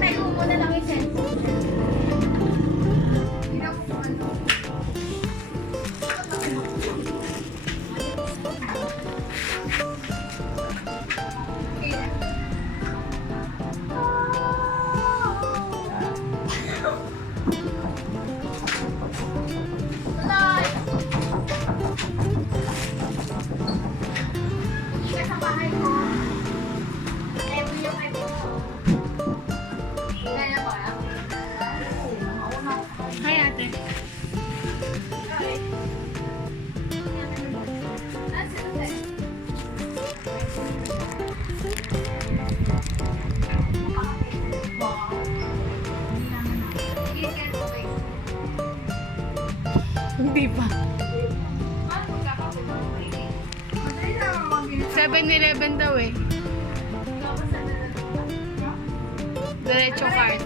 Tayo mo na lang yung cellphone. Hi, ate. Hindi pa. 7-Eleven daw eh. Diretso card.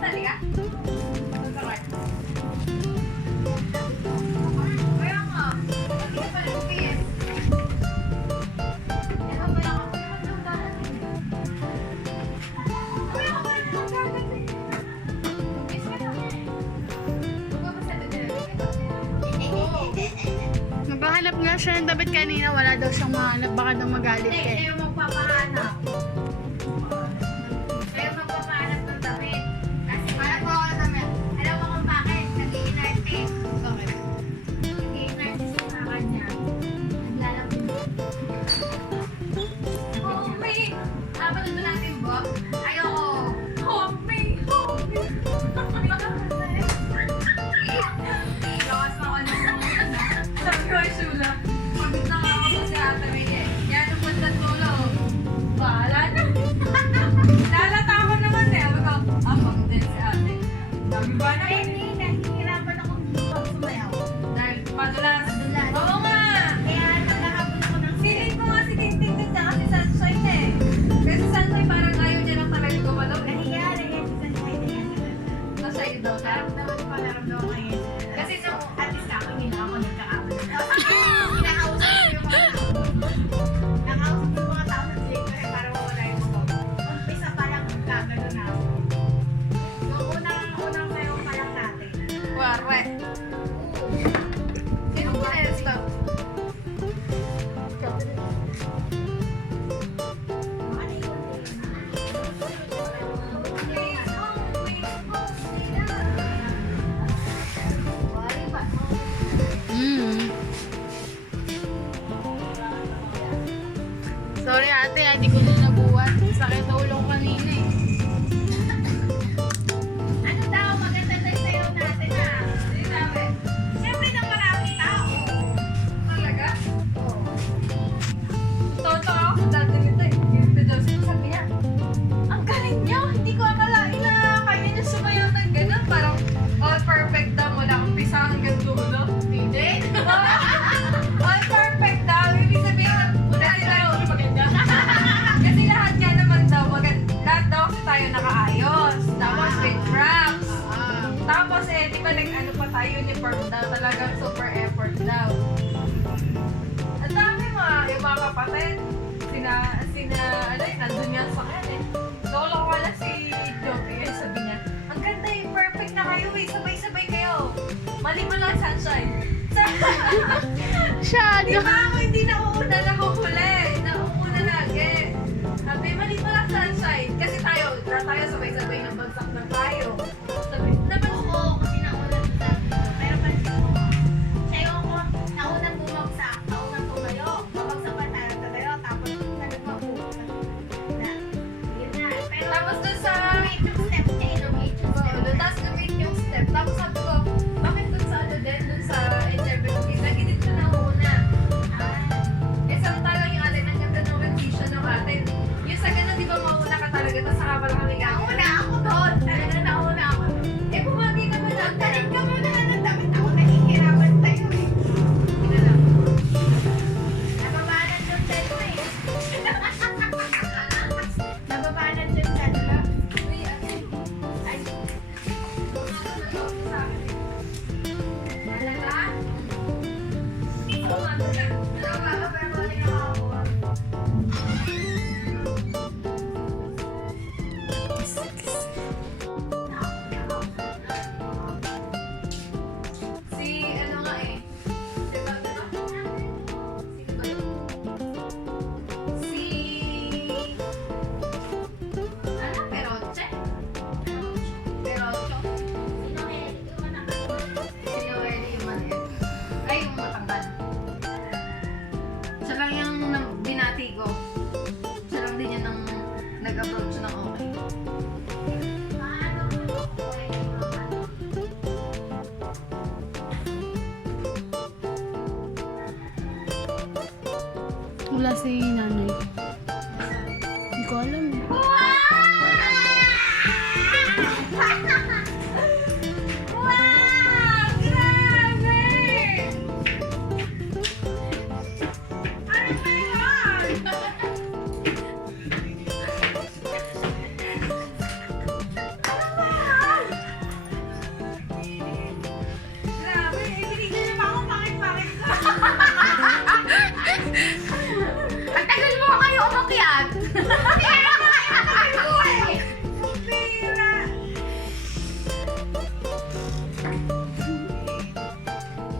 Nagpahanap nga siya ng damit kanina, wala daw siyang mahanap, baka daw magalit ka eh. Kayo magpapahanap. Kayo magpapahanap ng damit. Kasi alam mo kung bakit? Nag-i-inarte. Bakit? Nag-i-inarte siya sa kanya. Naglalapin. Homie! Habang ito natin, Bo. Ayoko. Homie! Homie! Lakas na ako ng sabi ko ay Sula. Pagod na nga ako sa ate May eh. Yan ang punta tulo. Bahala na. Lalata ako naman eh. Sabi ko, pagod din si ate. Sabi ba na? Hindi, nahihirapan ako pag sumayaw. Dahil madulas. Oo nga. Kaya nagkakabot ako ng feeling ko nga si Tintin din niya kasi Sunshine eh. Kasi Sunshine parang ayaw niya lang talaga gumalaw. Nangyayari yan si Sunshine na yan. Sunshine daw. Naramdaman ko ngayon. Kasi nung at least ako nila ako nagkakaabot. Kinakausap ko yung mga tao. Nakausap ko yung mga tao sa Twitter eh, para mawala yung mga. Umpisa pa lang gagano na ako. Yung unang sayo pa lang natin. Warwe. Sino ba na yung stop? Sorry ate, hindi ko na nabuhat. Sakit sa ulo ko kanina eh. Ano daw? Maganda tayo sayo natin ah. Hindi sabi. Siyempre na maraming tao. Talaga? Oo. Totoo ako sa dati nito eh. Yung Joseph sabi niya, Ang galing niyo! Hindi ko akalain na kaya niyo sumayaw ng gano'n. Parang all perfect daw mula umpisa hanggang dulo. hindi. All perfect daw. Ibig sabihin, mula tayo maganda. Kasi lahat yan naman daw maganda. Lahat daw kasi tayo nakaayos. Tapos with props. Tapos eh, di ba nag-ano pa tayo, uniform daw. Talagang super effort daw. Ang dami yung mga kapatid. Ano yun, nandun yan sa akin eh. Lolo ko wala si Joby, eh, sabi niya, ang ganda eh, perfect na kayo eh, sabay-sabay kayo. Mali mo lang, Sunshine. Di ba ako hindi nauuna, nakuhuli. Nauuna lagi. Sabi, mali mo lang, Sunshine. Kasi tayo sabay-sabay ng bagsak na tayo. Sabi, Oo, kasi naunang sabi ko. Pero pansin ko, siya yung naunang bumagsak, naunang tumayo. Babagsak pa tayo, tatayo, tapos nagpapulot. Yun na. Pero Tapos dun sa... wait yung step niya, elongate yung step. Tapos lumit yung step. Tapos sabi ko, bakit dun sa ano din, dun sa interview, lagi din siya nauna. Ah, Eh, samantala yung si nanay. Hindi ko alam. Wow! Grabe! Ano ba yun? Grabe, ibinigyan niyo pa ako pakit-pakit ko. Ang tagal mo kayo umakyat. Pira!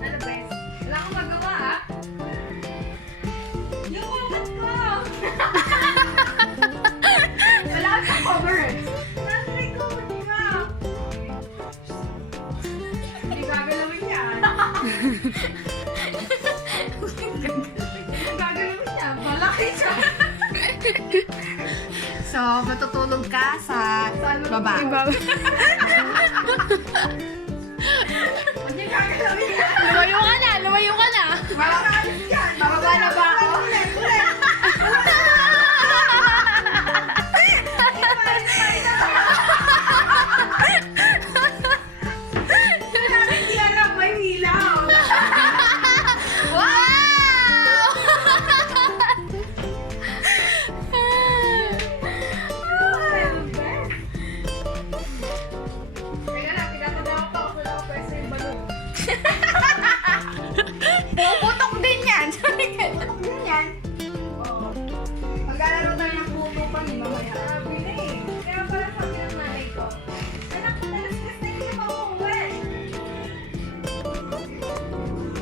Ano, Bes? Wala akong magawa, ah. Yung ulat ko! Wala kang cover. Nasa likod ko! Hindi gagalawin yan. Hindi gagalawin yan. Malaki siya. So, matutulog ka sa baba. Hindi gagalawin yan. Lumayo ka na! Lumayo ka na! Malaki yan. Bababa na ba ako? Ulit, ulit. Hindi alam may hilaw. Wow! Teka lang, pinatadawa pa ako wala ko pwesa yung balon. Puputok din yan. Yun yan. Oo. Maglalaro tayo ng puto pa ni mamaya. Grabe na eh. Kaya pala sabi ng nanay ko, anak, talas-tas na hindi pa uuwi.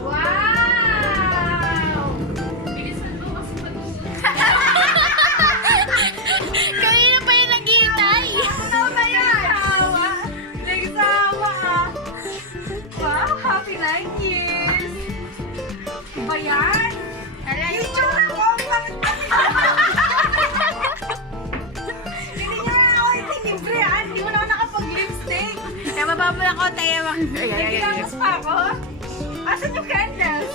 Wow! Bilisan mo kasi matulog. Kanina pa yung naghihintay! Ano ba yan? Nagsawa. Nagsawa ah. Wow, happy 9 years. Ba yan? Yung tsura ko, ang pangit. Hindi niyo na ako itinibre ah. Hindi mo na ako nakapag-lipstick. Kaya baba mo lang ako, tayo mo. Nagkilamos pa ako. Asan yung candles?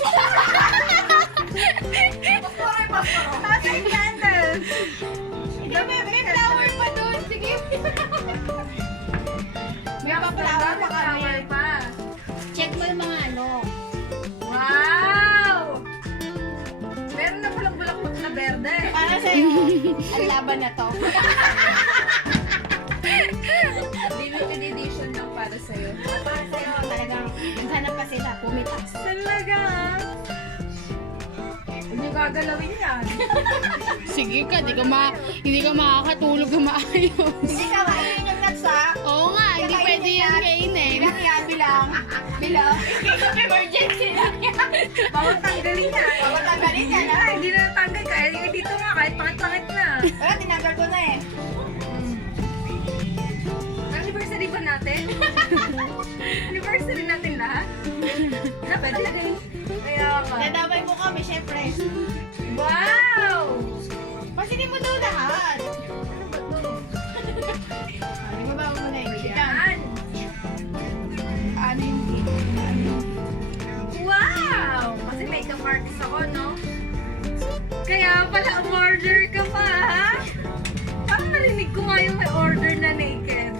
Asan yung candles? May flower pa doon. Sige. May pa-flower pa kami. Check mo yung mga ano. Wow! Meron na bulang-bulakot na berde. Para sa'yo, ang laban na to. Limited edition lang para sa'yo. Para sa'yo, talagang naghanap pa sila, pumitas. Talaga? Hindi gagalawin yan. Sige ka, hindi ka makakatulog na maayos. Hindi ka kainin yung nuts ha? Oo nga, hindi pwede yan kainin. Bilang yan, bilang. Bilang. Emergency lang yan. Bawal tanggalin yan. Bawal tanggalin yan ha? Hindi na natanggal ka. Yung dito nga, kahit pangit-pangit na. Wala, tinanggal ko na eh. Anniversary ba natin? Anniversary natin lahat? Na, pwede na rin. Kaya ka. Dadamay mo kami, syempre. Wow! Pasinin mo daw lahat. Ano ba to? Ano mo ba mo na yun? Yan. Ano yung Wow! Kasi makeup artist ako, no? Kaya pala umorder ka pa, ha? Parang narinig ko nga yung may order na naked.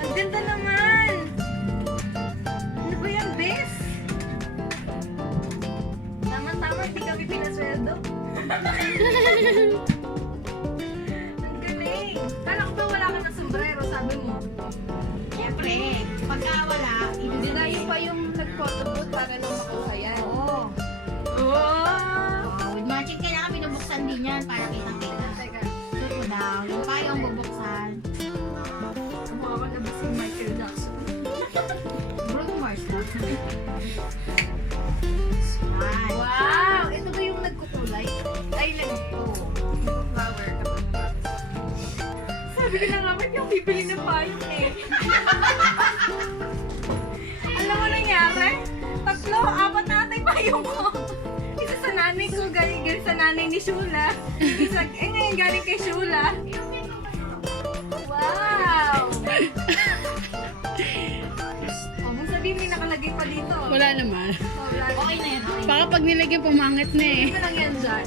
Ang ganda naman! Ano ba yan, bes? Tama-tama, hindi kami pinasweldo. Ang galing! Kala ko ba wala ka ng sombrero, sabi mo? Siyempre, pagka wala, Hindi na yun pa yung nag-photo booth para lang makuha yan. Oo. Oh! With matching kailangan binubuksan din yan para kitang-kita. Teka, Tuto daw, yung pa yung bubuksan. mukha ka na ba si Michael Jackson? Bruno Mars lang. Smile. Wow! Ito ba yung nagkukulay? Ay, nagpo. Flower kapag sabi ko na nga, ba't yung bibili ng payong eh? Alam mo nangyari? 3, 4 na ata yung payong ko. Isa sa nanay ko, galing sa nanay ni Shula. Isa, ngayon galing kay Shula. Wow! Oh, mong sabihin may nakalagay pa dito. Wala naman. Oh, wala. Okay na yan. Baka pag nilagyan pumangit na eh. Hindi lang yan dyan.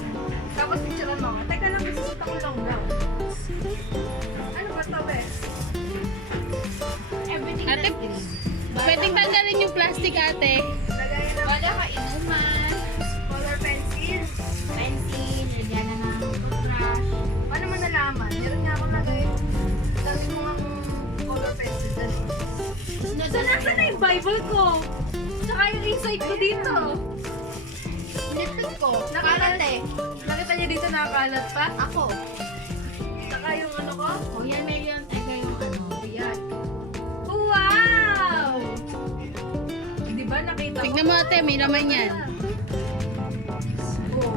Tapos picturean mo. Teka lang, gusto ko long lang. Ano ba ito, Bes? Everything Ate, na green. pwedeng tanggalin yung plastic, ate. Lagayan ng Wala ka inuman, color pencil. pencil, lagyan na ng toothbrush. Paano mo nalaman? Meron nga ako lagay. Lagay mo nga color pencil. Dali. Saan na yung Bible ko? Tsaka yung insight ko dito. Nilipit ko. Nakalat eh. Nakita niyo dito nakakalat pa? Ako. Tsaka yung ano ko? O yan, meron tayo yung ano. Ayan. Oh, wow! Di ba nakita ko? Tignan mo, ate, may laman yan. Oh.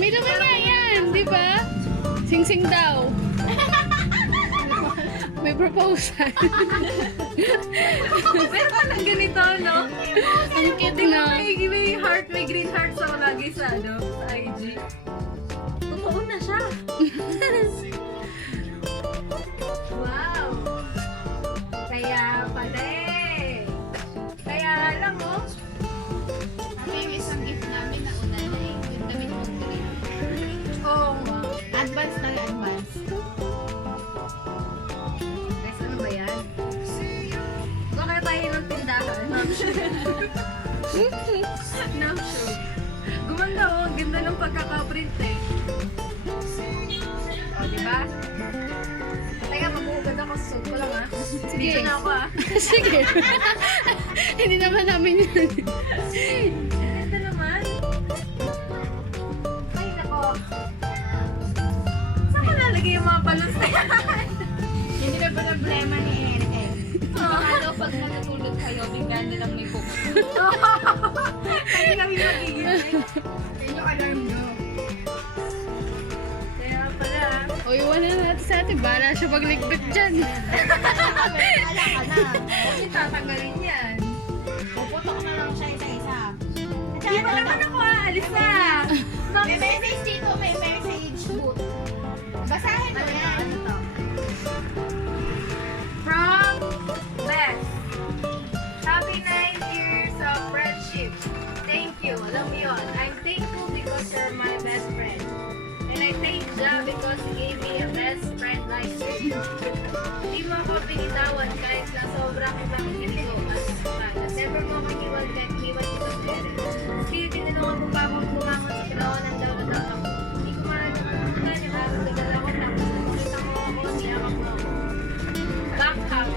May laman nga yan, di ba? Sing-sing daw. May proposal. Meron palang ganito, no? Ang cute Di ba na. may heart, may green heart sa lagi sa ano, sa IG. Totoo na siya. Wow! Kaya pala eh. Kaya lang oh. Kami yung isang gift namin na una na eh. Yung damit mong green. Oh, wow. Advance na advance. Guys, ano ba yan? Doon kaya tayo ng tindahan. No show. Gumanda oh, ang ganda ng pagkakaprint eh. O, diba? Teka, mag-uugad ako. Susod ko lang ah. Sige. Dito na ako ah. Sige. Hindi naman namin yun. Ito naman. Ay, nako. Saan ko nalagay yung mga balloons na yan? Hindi na ba problema ni Eric eh. Ano pag natutulog kayo, bigla nilang may pumunta. Hindi kami magigising. Yan yung alarm nyo. Kaya pala ah. O, iwan na natin sa ate. Bahala siya magligpit dyan. Wala ka na. Kasi tatanggalin yan. Puputok na lang siya isa-isa. Hindi pa naman ako aalis na. May message dito, may message boot. Basahin mo yan. Ano to? From Beth. Happy 9 years of friendship. Thank you. Alam mo yun. I'm thankful because you're my best friend. And I thank God because He gave me a best friend like you. Di mo ako binitawan kahit na sobrang ibang hindi ko. Never mo akong iwan dito sa Eric. Still, tinulungan mo pa akong bumangon sa kinawa ng dawat ako. Hindi ko makalimutan yung araw na dala ko. Tapos nakita mo ako, niyakap mo ako. Back up.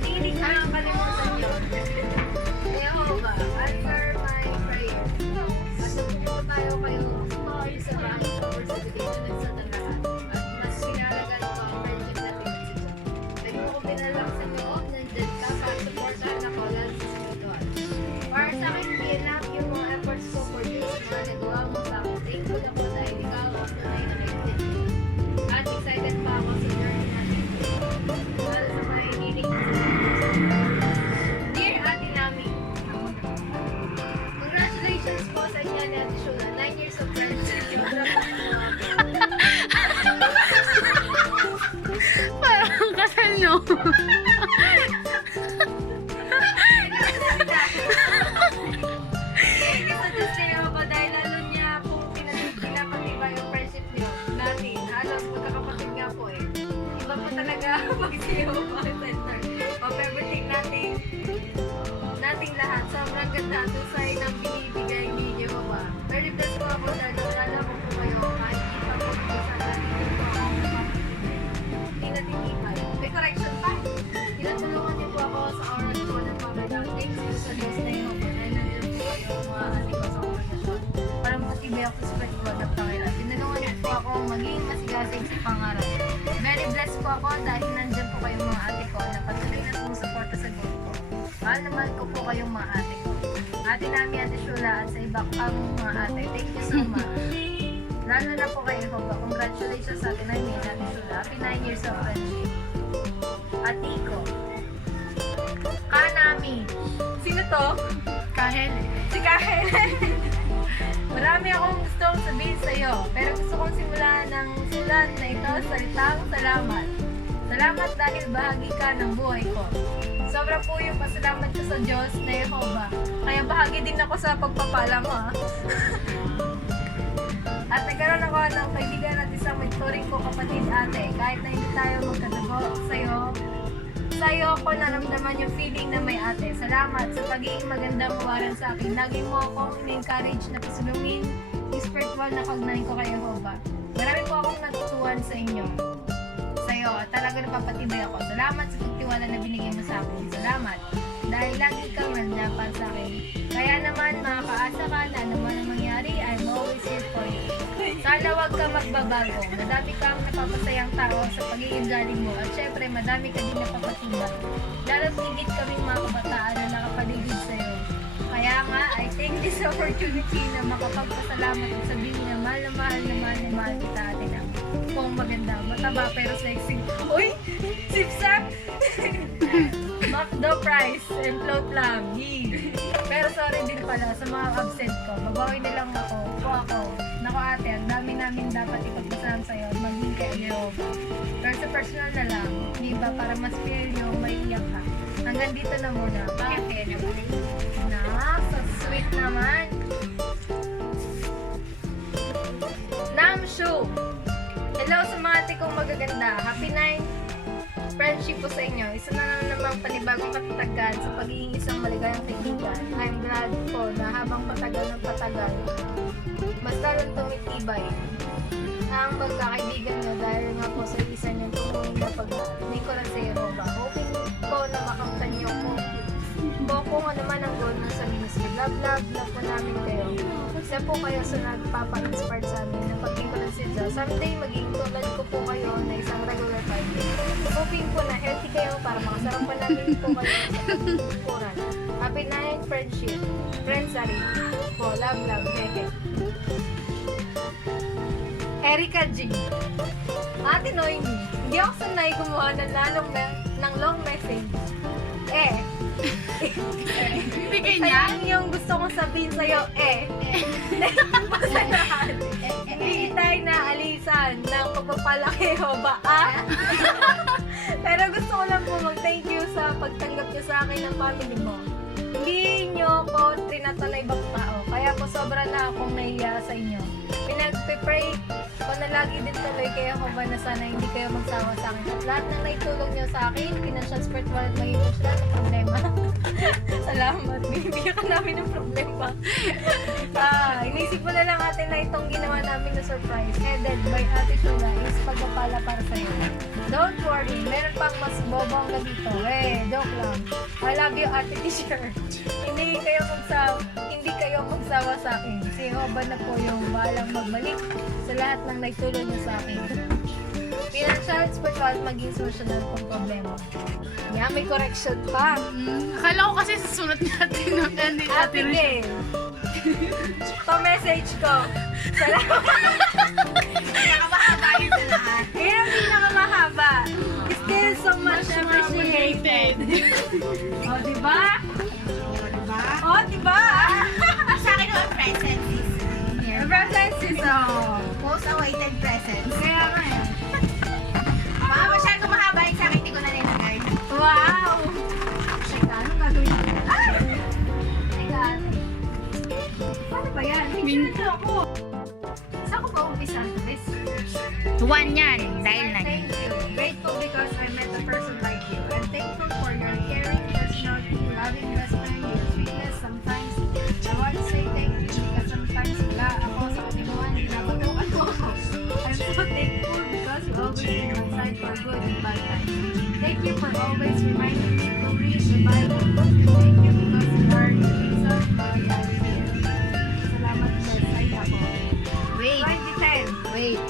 Hindi ko nakakalimutan yun. Jehovah, answer my prayer. At nagpunta tayo kayo sa bahay sa Perseverance sa Tangahan. At mas pinalagan ko ang friendship natin si John. Lagi mo ko pinalak sa loob, nandyan ka para supportahan ako lalo sa spiritual. Para sa akin, pinalak yung mga efforts ko for you sa mga nagawa mo sa akin. Thankful ako dahil ikaw ang tunay na naintindihan. At excited pa ako sa journey natin. Lalo sa mga hiniling ko sa Dear Ate Nami, congratulations po sa inyo ni Ate Shula. 9 years of friendship. Parang kasal, no? Thank you sa Destiny ko dahil lalo niya kung pinapatibay yung friendship niyo natin. Halos magkakapatid nga po eh. Iba po talaga pag siyo po center. Of everything nating lahat. Sobrang ganda at usay ng binibigay ni Jehovah. Very blessed po ako dahil nalala ko po kayo. Kahit kita po po sa natin po ako. Hindi natin ipay. May correction pa. Tinatulungan niyo po ako sa oras ko ng pamagalang. Thank you sa Diyos na yun. Dahil nandito po kayo mga ating ko sa organisasyon. Para matibay ako sa spiritual na Panginoon. Tinulungan niyo po ako maging masigasig sa pangarap. Very blessed po ako dahil nandyan po kayong mga ate ko na patuloy na sumusuporta sa goal ko. Mahal na mahal ko po kayong mga ate ko. Ate Nami, Ate Shula, at sa iba pang mga ate. Thank you so much. Lalo na po kayo, Hoba. Congratulations sa Ate Nami, Ate Shula. Happy 9 years of friendship. At Iko. Kanami. Sino to? Kahel. Si Kahel. Marami akong gustong sabihin sa'yo, pero gusto kong simulan ng sulat na ito, salitang salamat. Salamat dahil bahagi ka ng buhay ko. Sobra po yung pasalamat ko sa Diyos na Jehovah. Kaya bahagi din ako sa pagpapala mo, ha? At nagkaroon ako ng kaibigan at isang mentoring ko kapatid ate. Kahit na hindi tayo magkatago sa'yo ko naramdaman yung feeling na may ate. Salamat sa pagiging magandang uwaran sa akin. Lagi mo akong na-encourage na pasulungin yung spiritual na kaugnayan ko kay Jehovah. Marami po akong natutuhan sa inyo. Sa'yo, at talaga napapatibay ako. Salamat sa pagtiwala na binigay mo sa akin. Salamat. Dahil lagi kang nandiyan para sa akin. Kaya naman, makakaasa ka na naman ang mangyari, I'm always here for you. Sana wag ka magbabago. Madami kang napapasayang tao sa pagiging galing mo. At syempre, madami ka din napapatibay. Lalo higit kaming mga kabataan na nakapaligid sa'yo. Kaya nga, I take this opportunity na makapagpasalamat at sabihin na mahal na mahal na mahal na mahal kita atin ang kung maganda, mataba pero sexy. Uy! Sipsap! McDo price and float lang. Yee! Pero sorry din pala sa mga absent ko. Babawi nilang ako. Naku ate, ang dami namin dapat ipagpasalam sa'yo at maging kay Jehovah. Pero sa personal na lang, hindi ba para mas feel nyo may iyak ka. Hanggang dito na muna. Bakit? So sweet naman. Namshu! Hello sa mga ate kong magaganda. Happy 9 friendship po sa inyo. Isa na namang panibagong katatagan sa pagiging isang maligayang kaibigan. I'm glad po na habang patagal ng patagal, mas lalong tumitibay ang magkakaibigan nyo dahil nga po sa isa niyong tumuhin na pag-ni ko lang sa Jehovah. Hoping ko na makamtan niyo po kung ano man ang goal ng sa ministry. Love na po namin kayo. Isa po kayo sa nagpapa-inspire sa amin na pag-ingkulan si Diyos. Someday maging tulad ko po kayo na isang regular fighter. Hoping po na healthy kayo para makasarapan namin po kayo sa pagkukuran. Happy 9 friendship. Friends ari. Po, love, heke. Erica G. Ate Noemi, hindi ako sanay gumawa ng long message. Bigay niya? Sayang yung gusto kong sabihin sa'yo, Pasalahan. Hindi tayo naalisan ng pagpapalaki o ba, Pero gusto ko lang po mag-thank you sa pagtanggap niyo sa akin ng family mo. Hindi niyo ko trinato na ibang tao. Kaya po sobra na akong nahiya sa inyo. Pinag-pray ko na lagi din tuloy kay Jehovah na sana hindi kayo magsawa sa akin. At lahat ng naitulong niyo sa akin, financial, spiritual, at maging emotional na problema. Salamat. Bibigyan ka namin ng problema. Inisip mo na lang atin na itong ginawa namin na surprise headed by Ate Shula is pagpapala para sa'yo. Don't worry, meron pang mas bobong na dito. Joke lang. I love you, Ate Teacher. Hindi kayo magsawa sa akin. Si Jehovah na po yung balang magbalik sa lahat ng naitulong niyo sa akin. Financial, spiritual, maging emotional kung problema. Yeah, may correction pa. Akala ko kasi susulat natin ng ending Ate Gail. Ito message ko. Salamat. Pinakamahaba yun sa lahat. Yan ang pinakamahaba. Still so much appreciated. O, diba? Diba? O, diba? Sa akin naman presents is here. Presents is Most awaited presents. Kaya nga eh. Baka masyadong mahaba yung sa akin, hindi ko na nilagay. Wow! Teka, anong gagawin ko? Teka, paano ba yan? Picture na ako. Saan ko ba umpisa? This? One yan, dahil na Thank you. Grateful because I met a person like you. I'm thankful for your caring, personality, loving best friend, your sweetness. Sometimes I want to say thank you because sometimes wala ako sa katinuan, pinapatukan mo ako. I'm so thankful because you always be on my side for good and bad times. Thank you for always reminding me to read the Bible. Thank you because you are the reason why I'm here. Salamat po sa iyo po. Wait, 2010. wait.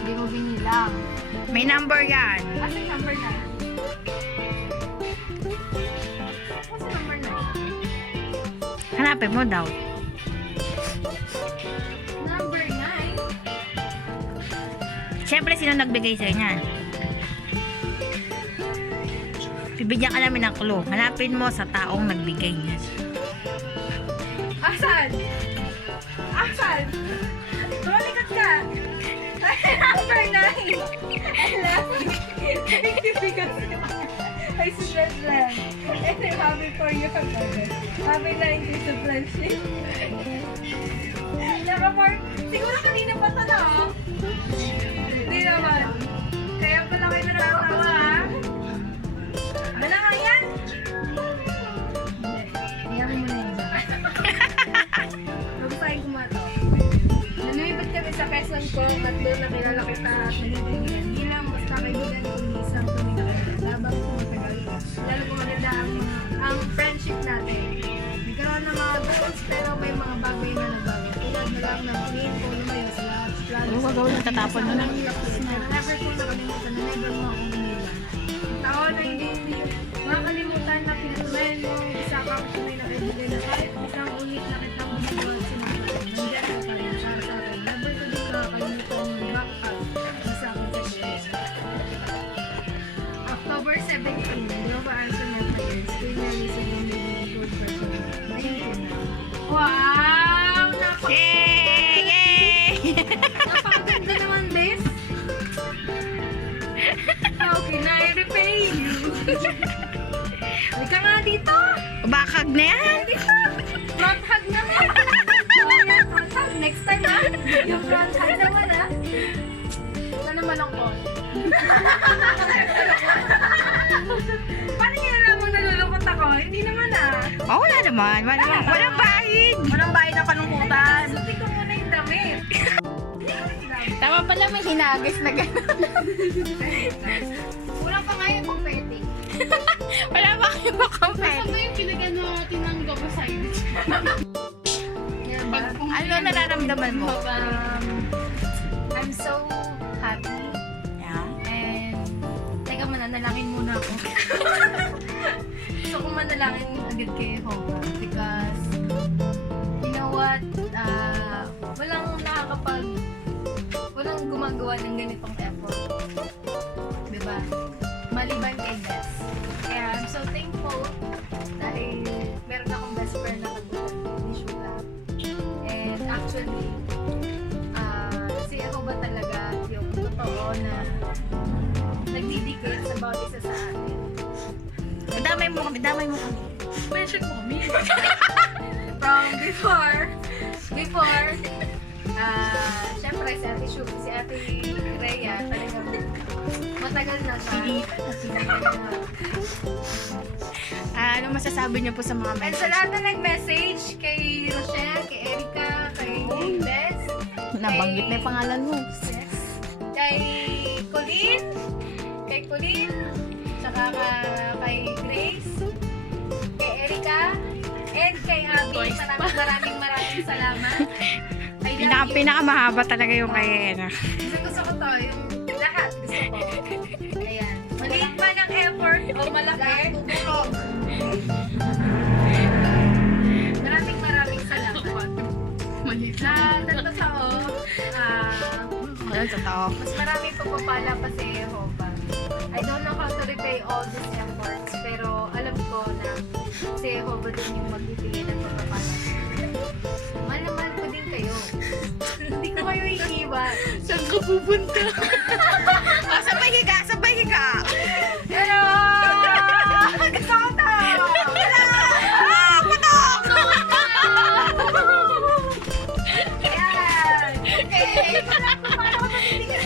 Hindi mo binilang. May number yan. Asa yung number 9? Asa number 9? Hanapin mo daw. Number 9? Siyempre, sino nagbigay sa'yo niyan? Bibigyan ka namin ng clue. Hanapin mo sa taong nagbigay niyan. Asan? Asan? Tumalikat ka! Number 9! Alam! Because Ay, si Blan. And I'm happy for you, Kagabi. Happy 90s of friendship. Nakapar... Siguro kanina pa ito, no? Hindi naman. Kaya pala kayo nakatawa, ha? Ano naman yan? Iyakin mo na yun. Magusahin ko mga to. Lumipat kami sa Quezon ko at doon nakilala kita at nagiging hindi lang basta kaibigan kundi isang tumingin labang tumatagal. Lalo kung maganda ang friendship natin. Nagkaroon ng mga goals pero may mga bagay na nagbago. Tulad na lang ng clean ko lumayo sa lahat. Ano gagawin? Natatapon mo na. Never ko nakalimutan na never mo akong iniwan. Taon na hindi makakalimutan na pinatuloy mo isa kang tunay na kaibigan na kahit isang ulit na kitang bumubuhat sinunod. Nandiyan ka pa rin para sa akin. Never ko din kakalimutan yung back up na sa akin sa buhay. October 17, Global Answer My Prayers. Queen Mary sa yung living good person. Thank you na. Wow! Yay! Napakaganda naman, Bes. How can I repay you? Huwag ka nga dito! Bakag na yan! Front hug naman! Oh, yan, front hug. Next time, ha? Yung front hug naman, ha? Ito naman ang call. Paano nyo alam nalulungkot ako? Hindi naman, ha? Oh, wala naman. Walang bahid. Walang bahay na kalungkutan. Suti ko muna yung damit. Tama pala may hinagis na gano'n. Kulang pa nga yung pagpete. Wala ba kayo makamit? Ano yung pinagano tinanggap mo sa'yo? Yan ba? Ano nararamdaman mo? I'm so happy. Yeah. And, teka mananalangin muna ako. Gusto ko manalangin agad kay Hoga because, you know what, walang gumagawa ng ganitong effort. Diba? Maliban kay Bes. Kaya I'm so thankful dahil meron akong best friend na katulad ni Shula. And actually, si Hoga talaga yung totoo na nagdidikit sa bawat isa sa atin. Damay mo kami. Mention mo kami. From before, syempre si Ate Rhea, talagang matagal na siya. Ano masasabi niyo po sa mga And message? sa lahat na nag-message, kay Rochelle, kay Erica, kay Bes, Nabanggit na yung pangalan mo. yes, kay Colleen, tsaka kay Grace, kay Erica, and kay Abby. Maraming salamat. I love you. Pinakamahaba talaga yung kay Ena. Gusto ko to, yung lahat gusto ko. Ayan. Maliit man ang effort o malaki. Maraming salamat. Maliit Sa totoo, Wala totoo. mas marami pagpapala pa sa Jehovah. I don't know how to repay all these efforts, pero alam ko na si Jehovah din yung magbibigay ng pagpapala. Mahal ko din kayo. Hindi ko kayo iiwan. Saan ka pupunta? Sabay higa! Hello! Gusto ko to! Patok! Ayan! Okay! Paano ko matitigil?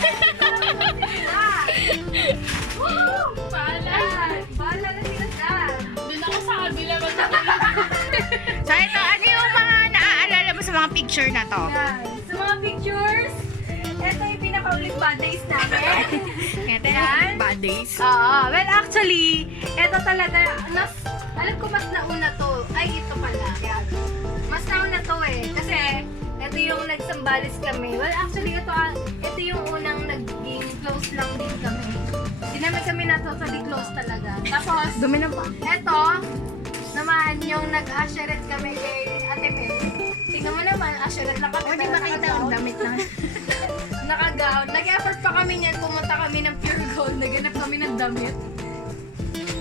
Bahala na sila dyan! Doon ako sa kabila So ito, ano yung mga naaalala mo sa mga picture na to? Ayan. Sa mga pictures, ito yung pinaka-ulit bad days namin. Ito Ayan. yung bad days. Oo. Well, actually, ito talaga, alam ko mas nauna to. Ay, ito pala. Yan. Mas nauna to eh. Kasi, ito yung nagsambalis kami. Well, actually, ito yung unang naging close lang din kami. Hindi naman kami na totally close talaga. Tapos, Dumi na pa. ito, naman yung nag-asheret kami kay Ate Mel. Tingnan mo naman, asheret lang kami. O, di ba kita ang damit na? Naka-gown. Nag-effort pa kami niyan. Pumunta kami ng Pure Gold. Naganap kami ng damit.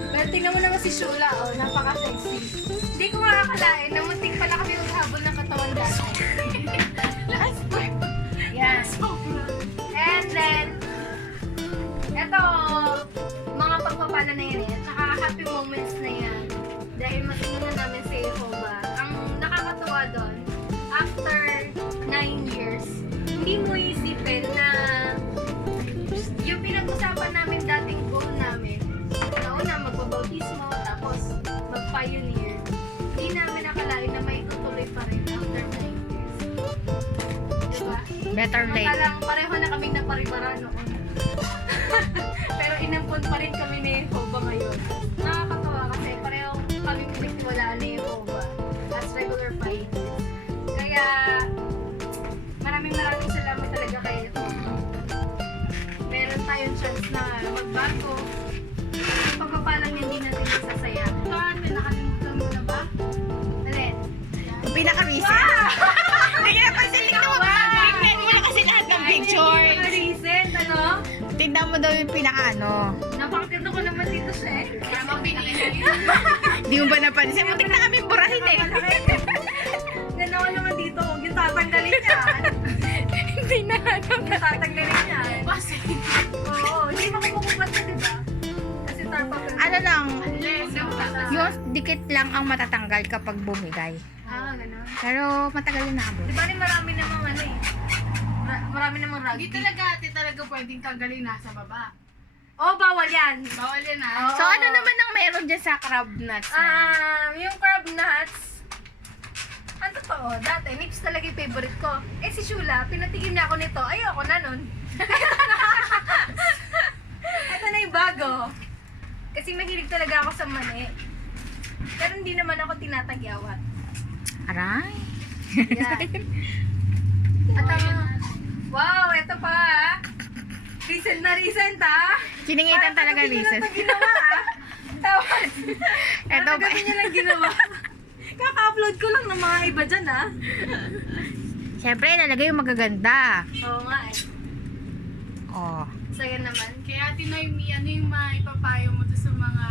Pero tingnan mo naman si Shula. Oh, napaka-sexy. Hindi ko makakalain na muntik pala kami maghabol ng katawan dati. Yan. And then, eto, mga pagpapala na yan eh. Tsaka Better late. Akala pareho na kami na paribara noon. Pero inampun pa rin kami ni Jehovah ngayon. Nakakatawa kasi pareho kami pinagtiwala ni Jehovah as regular fighters. Kaya maraming salamat talaga kay Jehovah. Meron tayong chance na magbago. Yung pagpapalang hindi natin masasaya. Ito ate, nakalimutan mo na ba? Alin? Yung pinaka-recent. Hindi na kasi tingnan mo na kasi lahat ng picture. Recent, ano? Tingnan mo daw yung pinaka-ano. Napakaganda ko naman dito siya eh. Kaya mapinili. Hindi mo ba napansin? Muntik na kami burahin eh. Ganda ko naman dito. Huwag yung tatanggalin yan. Hindi na Huwag yung tatanggalin yan. Kasi, Oo, hindi makukupat na, diba? Kasi tarpa ka. Ano lang, unless, yung dikit lang ang matatanggal kapag bumigay. Ah, gano'n. Pero matagal na ako. Di ba rin marami namang ano eh. Marami namang hindi rugby. talaga ate talaga pwedeng tanggalin nasa baba. Oh, bawal yan. Bawal yan Oo. So ano naman ang meron dyan sa crab nuts na? Yung crab nuts, ang totoo, dati, nips talaga yung favorite ko. Eh si Shula, pinatigim niya ako nito. Ayoko na nun. Ito na yung bago. Kasi mahilig talaga ako sa mani. Pero hindi naman ako tinatagyawat. Aray. Yan. At wow, ito pa ah. Recent na recent ah. Kiningitan talaga Parang recent. kagabi niya lang ginawa ah. Tapos, Eto ba? kagabi niya lang ginawa. Kaka-upload ko lang ng mga iba dyan ah. Siyempre, nalagay yung magaganda. Oo nga eh. Oh. Saya naman. Kaya ate Noemi, ano yung maipapayo mo to sa mga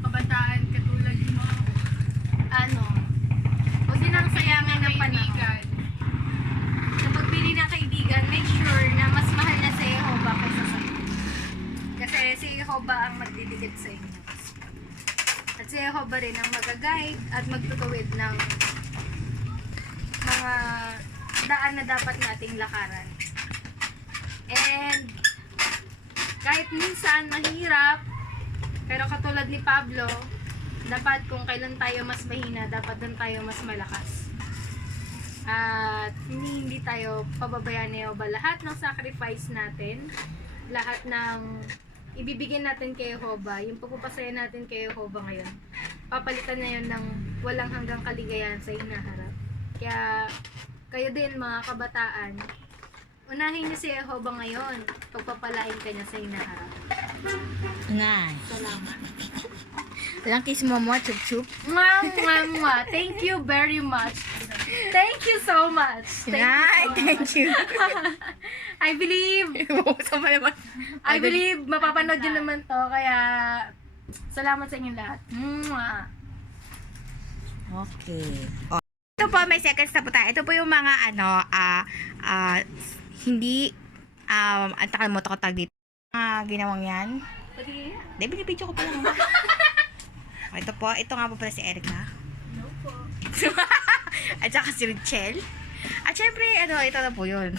kabataan katulad mo? Ano? Huwag din ang sayangan ng panahon. Kaibigan. Sa pagbili ng kaibigan, make sure na mas mahal na si Jehovah kaysa sa iyo. Kasi si Jehovah ang magdidikit sa inyo. At si Jehovah rin ang mag-guide at magtutuwid ng mga daan na dapat nating lakaran. And kahit minsan mahirap, pero katulad ni Pablo, dapat kung kailan tayo mas mahina, dapat doon tayo mas malakas. At hindi tayo pababayaan ni Jehovah. Lahat ng sacrifice natin, lahat ng ibibigay natin kay Jehovah, yung pagpapasaya natin kay Jehovah ngayon, papalitan na yun ng walang hanggang kaligayahan sa hinaharap. Kaya kayo din mga kabataan, unahin niyo si Jehovah ngayon, pagpapalain ka niya sa hinaharap. Nice. Salamat. Walang kiss mo mo, chup chup. Mwah, mwah, mwah. Thank you very much. Thank you so much. Thank you. I believe, Buksan pa naman. I believe mapapanood yun naman to. Kaya, salamat sa inyong lahat. Mwah. Okay. Oh. Ito po, may seconds na po tayo. Ito po yung mga hindi, ang takalimutan ko tag dito. Ginawang yan. Pati nga. Hindi, binibidyo ko pa lang. Ito po, ito nga po pala si Erica. No po. At saka si Richelle. At syempre, ito na po yun.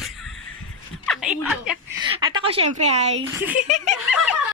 At ako syempre, hi.